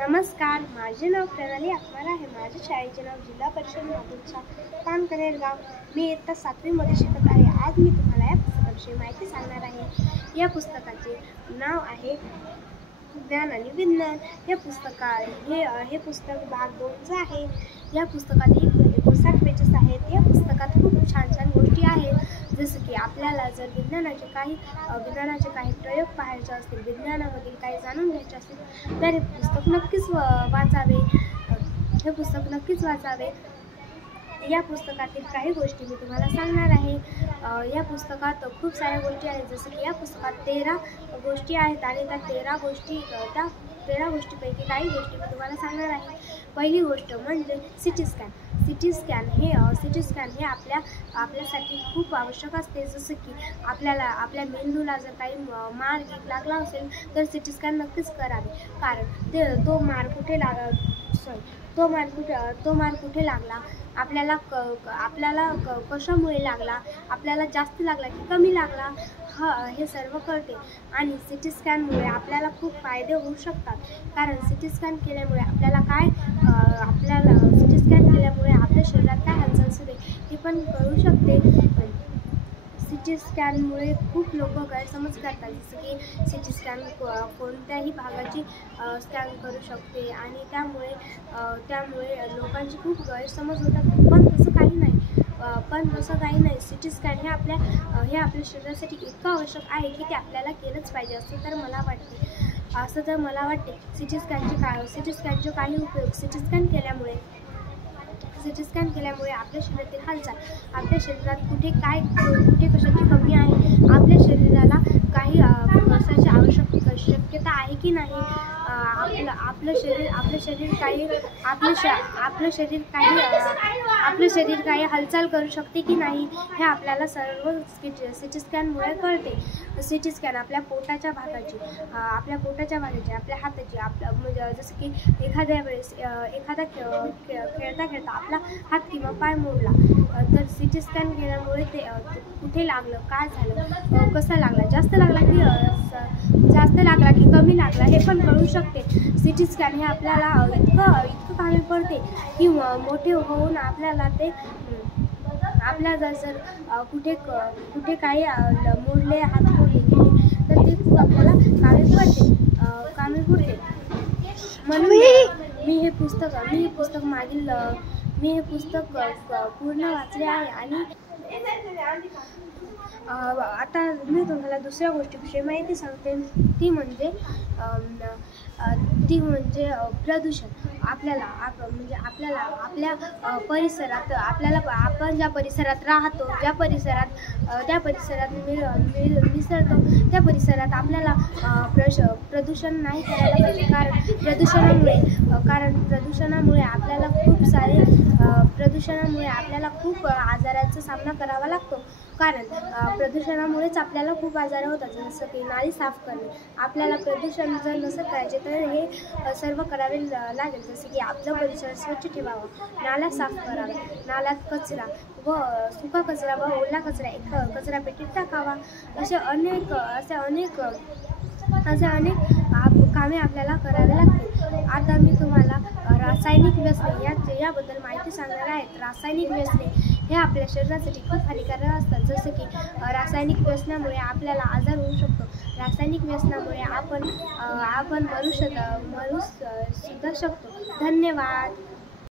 नमस्कार, माझे नाव प्रणाली अकबर आहे. माझ्या शाळेचे नाव जिल्हा परिषद माधुरचा पानकरेर गाव. मी इयत्ता 7वी मध्ये शिकत आहे. आज मी तुम्हाला या पुस्तकाविषयी माहिती सांगणार आहे. या पुस्तकाचे नाव आहे ज्ञान आणि विज्ञान. हे पुस्तक भाग 2चं आहे. या पुस्तकात 59 पेजेस आहेत. या पुस्तकात खूप छान छान गोष्टी आहेत, जसं की आपल्याला जर विज्ञानाचे काही प्रयोग पाहायचे असतील, विज्ञानामधील काही जाणून घ्यायचे असतील, तर हे पुस्तक नक्कीच वाचावे. या पुस्तकातील काही गोष्टी मी तुम्हाला सांगणार आहे. या पुस्तकात खूप साऱ्या गोष्टी आहेत, जसं की या पुस्तकात 13 गोष्टी आहेत आणि त्या 13 गोष्टीपैकी काही गोष्टी मी तुम्हाला सांगणार आहे. पहिली गोष्ट म्हणजे सिटी स्कॅन. सिटी स्कॅन हे आपल्यासाठी खूप आवश्यक असते. जसं की आपल्या मेंदूला जर काही मार लागला असेल तर सिटी स्कॅन नक्कीच करावे, कारण तो मार कुठे लागला, आपल्याला कशामुळे लागला, आपल्याला जास्त लागला की कमी लागला, हे सर्व कळते. आणि सिटी स्कॅनमुळे आपल्याला खूप फायदे होऊ शकतात, कारण सिटी स्कॅन केल्यामुळे आपल्या शरीरात काय हालचाल सुरू आहे ती पण कळू शकते. सिटी स्कॅनमुळे खूप लोक गैरसमज करतात, जसं की सिटी स्कॅन कोणत्याही भागाची स्कॅन करू शकते आणि त्यामुळे लोकांचे खूप गैरसमज होतात. पण तसं काही नाही. सिटी स्कॅन हे आपल्या शरीरासाठी इतकं आवश्यक आहे की ते आपल्याला केलंच पाहिजे असं तर मला वाटते. सिटी स्कॅनचे काही उपयोग. सिटी स्कॅन केल्यामुळे आपल्या शरीरातील हालचाल, आपल्या शरीरात कुठे कशाची कमी आहे, आपल्या शरीराला काही कशाची शक्यता आहे की नाही, आपलं शरीर काही हालचाल करू शकते की नाही, हे आपल्याला सर्व सिटी स्कॅनमुळे कळते. सिटी स्कॅन आपल्या पोटाच्या भागाची, आपल्या हाताची, म्हणजे जसं की एखाद्या वेळेस खेळता आपला हात किंवा पाय मोडला, तर सिटी स्कॅन केल्यामुळे ते कुठे लागलं, काय झालं, कसा लागला, जास्त लागला की कमी लागला हे पण कळू शकते. सिटी स्कॅन हे आपल्याला इतकं कामी पडते की मोठे होऊन आपल्याला जर कुठे काही मोडले, हात मोडले तर ते खूप आपल्याला कामी पडते. म्हणून मी हे पुस्तक पूर्ण वाचले आहे. आणि आता मी तुम्हाला दुसऱ्या गोष्टीविषयी माहिती सांगते, ती म्हणजे प्रदूषण. आपल्या परिसरात, आपण ज्या परिसरात राहतो, त्या परिसरात मिसळतो, त्या परिसरात आपल्याला प्रदूषण नाही करायला पाहिजे, कारण प्रदूषणामुळे आपल्याला खूप आजाराचा सामना करावा लागतो. कारण प्रदूषणामुळेच आपल्याला खूप आजार होतात, जसं की नाली साफ करणे. आपल्याला प्रदूषण जर नसेल करायचे तर हे सर्व करावे लागेल, जसे की आपलं परिसर स्वच्छ ठेवावं, नाल्या साफ कराव्या, नाल्यात कचरा व सुका कचरा व ओला कचरा कचरापेटीत टाकावा. असे अनेक कामे आपल्याला करावे लागतील. आता मी तुम्हाला रासायनिक व्यसने याबद्दल माहिती सांगणार आहे. रासायनिक व्यसने हे आपल्या शरीरासाठी खूप हानिकारक असतात, जसं की रासायनिक व्यसनामुळे आपल्याला आजार होऊ शकतो. रासायनिक व्यसनामुळे आपण मरू सुद्धा शकतो. धन्यवाद.